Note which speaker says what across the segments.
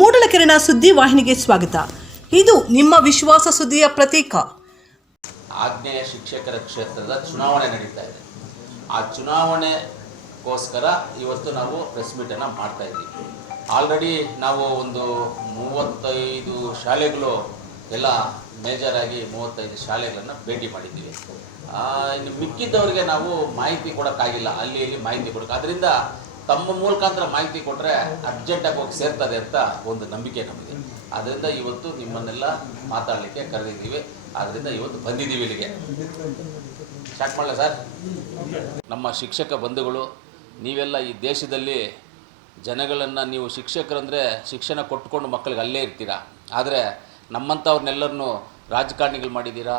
Speaker 1: ಮೂಡಲಕೆರೆನ ಸುದ್ದಿ ವಾಹಿನಿಗೆ ಸ್ವಾಗತ. ಇದು ನಿಮ್ಮ ವಿಶ್ವಾಸ ಸುದ್ದಿಯ ಪ್ರತೀಕ.
Speaker 2: ಆಗ್ನೇಯ ಶಿಕ್ಷಕರ ಕ್ಷೇತ್ರದ ಚುನಾವಣೆ ನಡೀತಾ ಇದೆ. ಆ ಚುನಾವಣೆಗೋಸ್ಕರ ಇವತ್ತು ನಾವು ಪ್ರೆಸ್ ಮೀಟನ್ನು ಮಾಡ್ತಾ ಇದ್ದೀವಿ ಆಲ್ರೆಡಿ ನಾವು ಒಂದು ಮೂವತ್ತೈದು ಶಾಲೆಗಳು ಎಲ್ಲ ಮೇಜರ್ ಆಗಿ ಮೂವತ್ತೈದು ಶಾಲೆಗಳನ್ನು ಭೇಟಿ ಮಾಡಿದ್ದೀವಿ. ಇನ್ನು ಮಿಕ್ಕಿದ್ದವರಿಗೆ ನಾವು ಮಾಹಿತಿ ಕೊಡೋಕ್ಕಾಗಿಲ್ಲ. ಅಲ್ಲಿ ಇಲ್ಲಿ ಮಾಹಿತಿ ಕೊಡೋಕೆ. ಅದರಿಂದ ತಮ್ಮ ಮೂಲಕಾಂತರ ಮಾಹಿತಿ ಕೊಟ್ಟರೆ ಅರ್ಜೆಂಟಾಗಿ ಹೋಗಿ ಸೇರ್ತದೆ ಅಂತ ಒಂದು ನಂಬಿಕೆ ನಮಗೆ. ಅದರಿಂದ ಇವತ್ತು ನಿಮ್ಮನ್ನೆಲ್ಲ ಮಾತಾಡಲಿಕ್ಕೆ ಕರೆದಿದ್ದೀವಿ. ಆದ್ದರಿಂದ ಇವತ್ತು ಬಂದಿದ್ದೀವಿ ಇಲ್ಲಿಗೆ. ಸ್ಟಾರ್ಟ್ ಮಾಡಲ ಸರ್ ನಮ್ಮ ಶಿಕ್ಷಕ ಬಂಧುಗಳು, ನೀವೆಲ್ಲ ಈ ದೇಶದಲ್ಲಿ ಜನಗಳನ್ನು ನೀವು ಶಿಕ್ಷಕರಂದರೆ ಶಿಕ್ಷಣ ಕೊಟ್ಕೊಂಡು ಮಕ್ಕಳಿಗೆ ಅಲ್ಲೇ ಇರ್ತೀರಾ? ಆದರೆ ನಮ್ಮಂಥವ್ರನ್ನೆಲ್ಲರನ್ನು ರಾಜಕಾರಣಿಗಳು ಮಾಡಿದ್ದೀರಾ?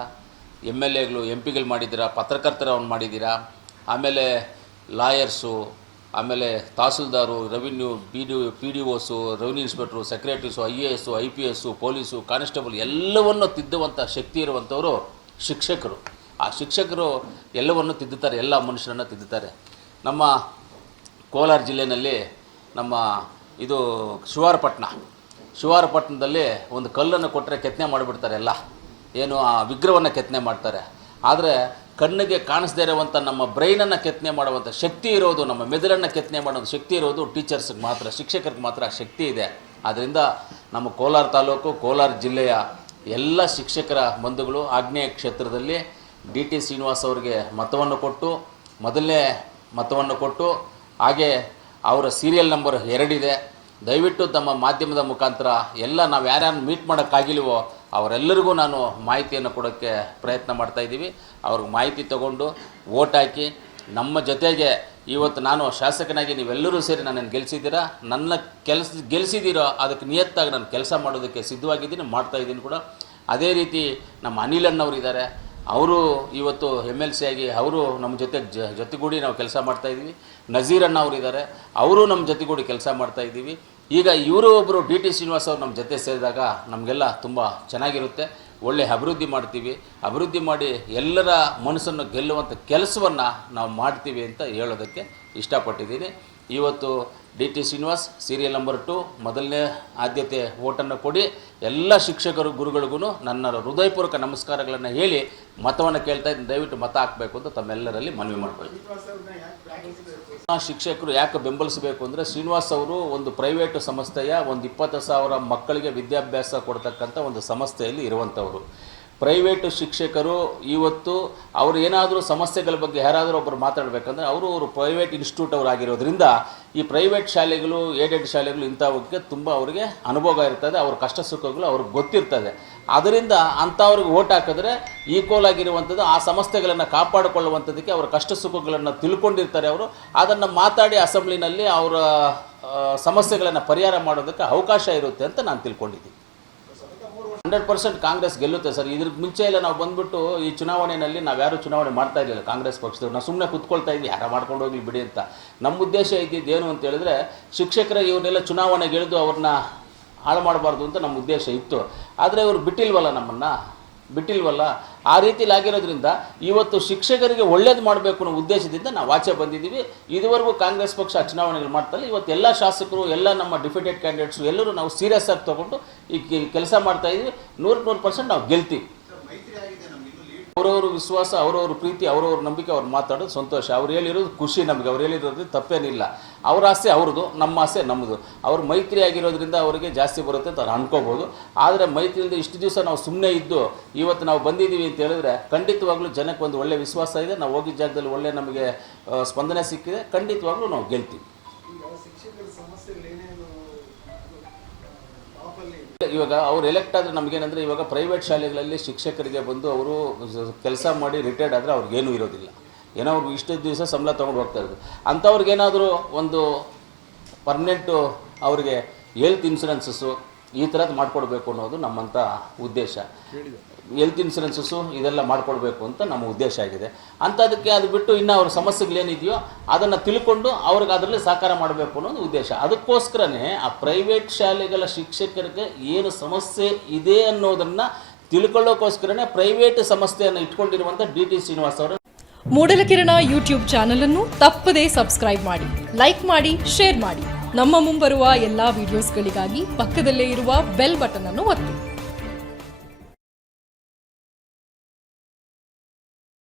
Speaker 2: ಎಂ ಎಲ್ ಎಗಳು ಎಂ ಪಿಗಳು ಮಾಡಿದ್ದೀರಾ? ಪತ್ರಕರ್ತರವ್ನು ಮಾಡಿದ್ದೀರಾ? ಆಮೇಲೆ ಲಾಯರ್ಸು ಆಮೇಲೆ tahsildar revenue B D P D Os revenue inspector secretaries I A S I P S police constable ಎಲ್ಲವನ್ನು ತಿದ್ದುವಂಥ ಶಕ್ತಿ ಇರುವಂಥವರು ಶಿಕ್ಷಕರು. ಆ ಶಿಕ್ಷಕರು ಎಲ್ಲವನ್ನು ತಿದ್ದುತ್ತಾರೆ, ಎಲ್ಲ ಮನುಷ್ಯರನ್ನು ತಿದ್ದುತ್ತಾರೆ. ನಮ್ಮ ಕೋಲಾರ ಜಿಲ್ಲೆಯಲ್ಲಿ ನಮ್ಮ ಇದು ಶಿವಾರಪಟ್ಟಣ. ಶಿವಾರಪಟ್ಟಣದಲ್ಲಿ ಒಂದು ಕಲ್ಲನ್ನು ಕೊಟ್ಟರೆ ಕೆತ್ತನೆ ಮಾಡಿಬಿಡ್ತಾರೆ ಎಲ್ಲ. ಏನು ಆ ವಿಗ್ರಹವನ್ನು ಕೆತ್ತನೆ ಮಾಡ್ತಾರೆ. ಆದರೆ ಕಣ್ಣಿಗೆ ಕಾಣಿಸದೇ ಇರುವಂಥ ನಮ್ಮ ಬ್ರೈನನ್ನು ಕೆತ್ತನೆ ಮಾಡುವಂಥ ಶಕ್ತಿ ಇರೋದು, ನಮ್ಮ ಮೆದುಳನ್ನು ಕೆತ್ತನೆ ಮಾಡುವಂಥ ಶಕ್ತಿ ಇರೋದು ಟೀಚರ್ಸ್ಗೆ ಮಾತ್ರ, ಶಿಕ್ಷಕರಿಗೆ ಮಾತ್ರ ಶಕ್ತಿ ಇದೆ. ಆದ್ದರಿಂದ ನಮ್ಮ ಕೋಲಾರ ತಾಲೂಕು, ಕೋಲಾರ ಜಿಲ್ಲೆಯ ಎಲ್ಲ ಶಿಕ್ಷಕರ ಬಂಧುಗಳು ಆಗ್ನೇಯ ಕ್ಷೇತ್ರದಲ್ಲಿ ಡಿ ಟಿ ಶ್ರೀನಿವಾಸ್ ಅವರಿಗೆ ಮತವನ್ನು ಕೊಟ್ಟು, ಮೊದಲನೇ ಮತವನ್ನು ಕೊಟ್ಟು, ಹಾಗೆ ಅವರ ಸೀರಿಯಲ್ ನಂಬರ್ ಎರಡಿದೆ. ದಯವಿಟ್ಟು ತಮ್ಮ ಮಾಧ್ಯಮದ ಮುಖಾಂತರ ಎಲ್ಲ ನಾವು ಯಾರ್ಯಾರು ಮೀಟ್ ಮಾಡೋಕ್ಕಾಗಿಲ್ವೋ ಅವರೆಲ್ಲರಿಗೂ ನಾನು ಮಾಹಿತಿಯನ್ನು ಕೊಡೋಕ್ಕೆ ಪ್ರಯತ್ನ ಮಾಡ್ತಾಯಿದ್ದೀವಿ ಅವ್ರಿಗೆ ಮಾಹಿತಿ ತಗೊಂಡು ಓಟ್ ಹಾಕಿ ನಮ್ಮ ಜೊತೆಗೆ ಇವತ್ತು ನಾನು ಶಾಸಕನಾಗಿ ನೀವೆಲ್ಲರೂ ಸೇರಿ ನನ್ನನ್ನು ಗೆಲ್ಲಿಸಿದ್ದೀರಾ ನನ್ನ ಕೆಲಸ ಗೆಲ್ಸಿದ್ದೀರೋ ಅದಕ್ಕೆ ನಿಯತ್ತಾಗಿ ನಾನು ಕೆಲಸ ಮಾಡೋದಕ್ಕೆ ಸಿದ್ಧವಾಗಿದ್ದೀನಿ, ಮಾಡ್ತಾ ಇದ್ದೀನಿ ಕೂಡ. ಅದೇ ರೀತಿ ನಮ್ಮ ಅನಿಲ್ ಅಣ್ಣವ್ರು ಇದ್ದಾರೆ. ಅವರು ಇವತ್ತು ಎಂ ಎಲ್ ಸಿ ಆಗಿ ಅವರು ನಮ್ಮ ಜೊತೆ ಜೊತೆಗೂಡಿ ನಾವು ಕೆಲಸ ಮಾಡ್ತಾಯಿದ್ದೀವಿ ನಜೀರ್ ಅಣ್ಣ ಅವರು ಇದ್ದಾರೆ. ಅವರು ನಮ್ಮ ಜೊತೆಗೂಡಿ ಕೆಲಸ ಮಾಡ್ತಾ ಇದ್ದೀವಿ. ಈಗ ಇವರು ಒಬ್ಬರು ಡಿ ಟಿ ಶ್ರೀನಿವಾಸ್ ಅವರು ನಮ್ಮ ಜೊತೆ ಸೇರಿದಾಗ ನಮಗೆಲ್ಲ ತುಂಬ ಚೆನ್ನಾಗಿರುತ್ತೆ. ಒಳ್ಳೆ ಅಭಿವೃದ್ಧಿ ಮಾಡ್ತೀವಿ. ಅಭಿವೃದ್ಧಿ ಮಾಡಿ ಎಲ್ಲರ ಮನಸ್ಸನ್ನು ಗೆಲ್ಲುವಂಥ ಕೆಲಸವನ್ನು ನಾವು ಮಾಡ್ತೀವಿ ಅಂತ ಹೇಳೋದಕ್ಕೆ ಇಷ್ಟಪಟ್ಟಿದ್ದೀನಿ. ಇವತ್ತು D T Srinivas serial number two ಮೊದಲನೇ ಆದ್ಯತೆ ಓಟನ್ನು ಕೊಡಿ. ಎಲ್ಲ ಶಿಕ್ಷಕರು, ಗುರುಗಳಿಗೂ ನನ್ನ ಹೃದಯಪೂರ್ವಕ ನಮಸ್ಕಾರಗಳನ್ನು ಹೇಳಿ ಮತವನ್ನು ಕೇಳ್ತಾ ಇದ್ದೀನಿ. ದಯವಿಟ್ಟು ಮತ ಹಾಕಬೇಕು ಅಂತ ತಮ್ಮೆಲ್ಲರಲ್ಲಿ ಮನವಿ ಮಾಡ್ಕೊಳ್ಳಿ. ಶಿಕ್ಷಕರು ಯಾಕೆ ಬೆಂಬಲಿಸಬೇಕು ಅಂದರೆ ಶ್ರೀನಿವಾಸ್ ಅವರು ಒಂದು ಪ್ರೈವೇಟ್ ಸಂಸ್ಥೆಯ ಒಂದು ಇಪ್ಪತ್ತು ಸಾವಿರ ಮಕ್ಕಳಿಗೆ ವಿದ್ಯಾಭ್ಯಾಸ ಕೊಡ್ತಕ್ಕಂಥ ಒಂದು ಸಂಸ್ಥೆಯಲ್ಲಿ ಇರುವಂಥವರು. ಪ್ರೈವೇಟು ಶಿಕ್ಷಕರು ಇವತ್ತು ಅವರು ಏನಾದರೂ ಸಮಸ್ಯೆಗಳ ಬಗ್ಗೆ ಯಾರಾದರೂ ಒಬ್ಬರು ಮಾತಾಡಬೇಕಂದ್ರೆ ಅವರು ಅವರು ಪ್ರೈವೇಟ್ ಇನ್ಸ್ಟಿಟ್ಯೂಟ್ ಅವರಾಗಿರೋದ್ರಿಂದ ಈ ಪ್ರೈವೇಟ್ ಶಾಲೆಗಳು, ಏಡೆಡ್ ಶಾಲೆಗಳು ಇಂಥವಕ್ಕೆ ತುಂಬ ಅವರಿಗೆ ಅನುಭವ ಇರ್ತದೆ, ಅವ್ರ ಕಷ್ಟ ಸುಖಗಳು ಅವ್ರಿಗೆ ಗೊತ್ತಿರ್ತದೆ. ಅದರಿಂದ ಅಂಥವ್ರಿಗೆ ಓಟ್ ಹಾಕಿದ್ರೆ ಈಕ್ವಲ್ ಆಗಿರುವಂಥದ್ದು, ಆ ಸಮಸ್ಯೆಗಳನ್ನು ಕಾಪಾಡಿಕೊಳ್ಳುವಂಥದ್ದಕ್ಕೆ ಅವರ ಕಷ್ಟ ಸುಖಗಳನ್ನು ತಿಳ್ಕೊಂಡಿರ್ತಾರೆ ಅವರು. ಅದನ್ನು ಮಾತಾಡಿ ಅಸೆಂಬ್ಲಿನಲ್ಲಿ ಅವರ ಸಮಸ್ಯೆಗಳನ್ನು ಪರಿಹಾರ ಮಾಡೋದಕ್ಕೆ ಅವಕಾಶ ಇರುತ್ತೆ ಅಂತ ನಾನು ತಿಳ್ಕೊಂಡಿದ್ದೀನಿ. ಹಂಡ್ರೆಡ್ ಪರ್ಸೆಂಟ್ ಕಾಂಗ್ರೆಸ್ ಗೆಲ್ಲುತ್ತೆ ಸರ್. ಇದ್ರ ಮುಂಚೆ ಎಲ್ಲ ನಾವು ಬಂದ್ಬಿಟ್ಟು ಈ ಚುನಾವಣೆಯಲ್ಲಿ ನಾವು ಯಾರು ಚುನಾವಣೆ ಮಾಡ್ತಾ ಇರಲಿಲ್ಲ ಕಾಂಗ್ರೆಸ್ ಪಕ್ಷದವ್ರು. ನಾವು ಸುಮ್ಮನೆ ಕುತ್ಕೊಳ್ತಾ ಇದ್ವಿ, ಯಾರ ಮಾಡ್ಕೊಂಡು ಹೋಗ್ಲಿ ಬಿಡಿ ಅಂತ. ನಮ್ಮ ಉದ್ದೇಶ ಇದ್ದಿದ್ದು ಏನು ಅಂತ ಹೇಳಿದ್ರೆ ಶಿಕ್ಷಕರ ಇವನ್ನೆಲ್ಲ ಚುನಾವಣೆಗೆ ಇಳಿದು ಅವ್ರನ್ನ ಹಾಳು ಮಾಡಬಾರ್ದು ಅಂತ ನಮ್ಮ ಉದ್ದೇಶ ಇತ್ತು. ಆದರೆ ಇವರು ಬಿಟ್ಟಿಲ್ವಲ್ಲ ನಮ್ಮನ್ನು? ಬಿಟ್ಟಿಲ್ವಲ್ಲ? ಆ ರೀತಿಲಿ ಆಗಿರೋದ್ರಿಂದ ಇವತ್ತು ಶಿಕ್ಷಕರಿಗೆ ಒಳ್ಳೇದು ಮಾಡಬೇಕು ಅನ್ನೋ ಉದ್ದೇಶದಿಂದ ನಾವು ಆಚೆ ಬಂದಿದ್ದೀವಿ. ಇದುವರೆಗೂ ಕಾಂಗ್ರೆಸ್ ಪಕ್ಷ ಚುನಾವಣೆಗಳು ಮಾಡ್ತಲ್ಲ, ಇವತ್ತು ಎಲ್ಲ ಶಾಸಕರು, ಎಲ್ಲ ನಮ್ಮ ಡಿಫಿಟೆಡ್ ಕ್ಯಾಂಡಿಡೇಟ್ಸು ಎಲ್ಲರೂ ನಾವು ಸೀರಿಯಸ್ ಆಗಿ ತೊಗೊಂಡು ಈ ಕೆಲಸ ಮಾಡ್ತಾ ಇದ್ದೀವಿ ನೂರಕ್ಕೆ ನೂರು ಪರ್ಸೆಂಟ್ ನಾವು ಗೆಲ್ತೀವಿ. ಅವರವ್ರ ವಿಶ್ವಾಸ, ಅವರವ್ರ ಪ್ರೀತಿ, ಅವರವ್ರ ನಂಬಿಕೆ ಅವ್ರು ಮಾತಾಡೋದು ಸಂತೋಷ. ಅವ್ರು ಹೇಳಿರೋದು ಖುಷಿ ನಮಗೆ. ಅವ್ರು ಹೇಳಿರೋದು ತಪ್ಪೇನಿಲ್ಲ. ಅವ್ರ ಆಸೆ ಅವ್ರದ್ದು, ನಮ್ಮ ಆಸೆ ನಮ್ಮದು ಅವ್ರ ಮೈತ್ರಿ ಆಗಿರೋದ್ರಿಂದ ಅವರಿಗೆ ಜಾಸ್ತಿ ಬರುತ್ತೆ ಅಂತ ಅನ್ಕೋಬೋದು. ಆದರೆ ಮೈತ್ರಿಯಿಂದ ಇಷ್ಟು ದಿವಸ ನಾವು ಸುಮ್ಮನೆ ಇದ್ದು, ಇವತ್ತು ನಾವು ಬಂದಿದ್ದೀವಿ ಅಂತ ಹೇಳಿದ್ರೆ ಖಂಡಿತವಾಗ್ಲೂ ಜನಕ್ಕೆ ಒಂದು ಒಳ್ಳೆ ವಿಶ್ವಾಸ ಇದೆ. ನಾವು ಹೋಗಿದ್ದ ಜಾಗದಲ್ಲಿ ಒಳ್ಳೆ ನಮಗೆ ಸ್ಪಂದನೆ ಸಿಕ್ಕಿದೆ. ಖಂಡಿತವಾಗ್ಲೂ ನಾವು ಗೆಲ್ತೀವಿ. ಇವಾಗ ಅವ್ರು ಎಲೆಕ್ಟ್ ಆದರೆ ನಮಗೇನಂದರೆ ಇವಾಗ ಪ್ರೈವೇಟ್ ಶಾಲೆಗಳಲ್ಲಿ ಶಿಕ್ಷಕರಿಗೆ ಬಂದು ಅವರು ಕೆಲಸ ಮಾಡಿ ರಿಟೈರ್ಡ್ ಆದರೆ ಅವ್ರಿಗೇನೂ ಇರೋದಿಲ್ಲ. ಏನೋ ಅವ್ರಿಗೆ ಇಷ್ಟು ದಿವಸ ಸಂಬಳ ತೊಗೊಂಡು ಹೋಗ್ತಾ ಇರೋದು. ಅಂಥವ್ರಿಗೇನಾದರೂ ಒಂದು ಪರ್ಮನೆಂಟು ಅವರಿಗೆ ಹೆಲ್ತ್ ಇನ್ಸೂರೆನ್ಸಸ್ಸು ಈ ಥರದ್ದು ಮಾಡಿಕೊಡ್ಬೇಕು ಅನ್ನೋದು ನಮ್ಮಂಥ ಉದ್ದೇಶ. ಹೆಲ್ತ್ ಇನ್ಸೂರೆನ್ಸಸ್ಸು ಇದೆಲ್ಲ ಮಾಡ್ಕೊಳ್ಬೇಕು ಅಂತ ನಮ್ಮ ಉದ್ದೇಶ ಆಗಿದೆ. ಅಂಥದಕ್ಕೆ ಅದು ಬಿಟ್ಟು ಇನ್ನು ಅವ್ರ ಸಮಸ್ಯೆಗಳೇನಿದೆಯೋ ಅದನ್ನು ತಿಳ್ಕೊಂಡು ಅವ್ರಿಗೆ ಅದರಲ್ಲಿ ಸಹಕಾರ ಮಾಡಬೇಕು ಅನ್ನೋದು ಉದ್ದೇಶ. ಅದಕ್ಕೋಸ್ಕರನೇ ಆ ಪ್ರೈವೇಟ್ ಶಾಲೆಗಳ ಶಿಕ್ಷಕರಿಗೆ ಏನು ಸಮಸ್ಯೆ ಇದೆ ಅನ್ನೋದನ್ನು ತಿಳ್ಕೊಳ್ಳೋಕ್ಕೋಸ್ಕರನೇ ಪ್ರೈವೇಟ್ ಸಂಸ್ಥೆಯನ್ನು ಇಟ್ಕೊಂಡಿರುವಂಥ ಡಿ ಟಿ ಶ್ರೀನಿವಾಸ್ ಅವರು.
Speaker 3: ಮೂಡಲಕಿರಣ ಯೂಟ್ಯೂಬ್ ಚಾನಲ್ ಅನ್ನು ತಪ್ಪದೇ ಸಬ್ಸ್ಕ್ರೈಬ್ ಮಾಡಿ ಲೈಕ್ ಮಾಡಿ ಶೇರ್ ಮಾಡಿ. ನಮ್ಮ ಮುಂಬರುವ ಎಲ್ಲಾ ವಿಡಿಯೋಸ್ಗಳಿಗಾಗಿ ಪಕ್ಕದಲ್ಲೇ ಇರುವ ಬೆಲ್ ಬಟನ್ ಅನ್ನು ಒತ್ತಿ.